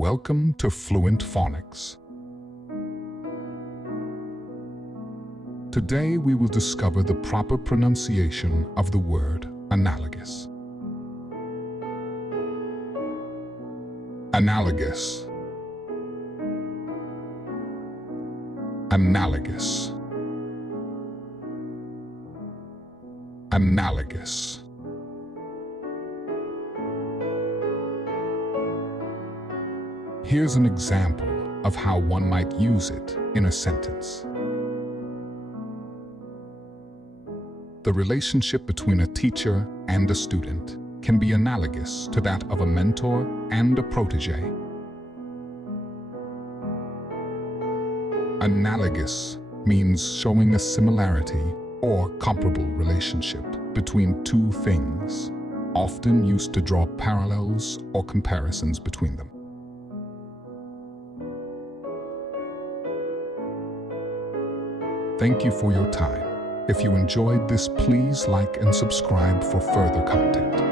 Welcome to Fluent Phonics. Today we will discover the proper pronunciation of the word analogous. Analogous. Analogous. Analogous. Here's an example of how one might use it in a sentence. The relationship between a teacher and a student can be analogous to that of a mentor and a protege. Analogous means showing a similarity or comparable relationship between two things, often used to draw parallels or comparisons between them. Thank you for your time. If you enjoyed this, please like and subscribe for further content.